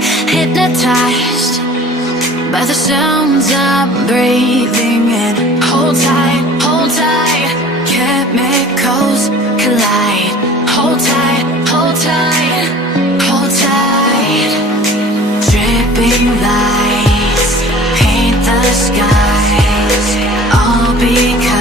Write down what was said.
hypnotized by the sounds I'm breathing in. Hold tight, chemicals collide. Hold tight, hold tight, hold tight. Dripping lights paint the skies, all because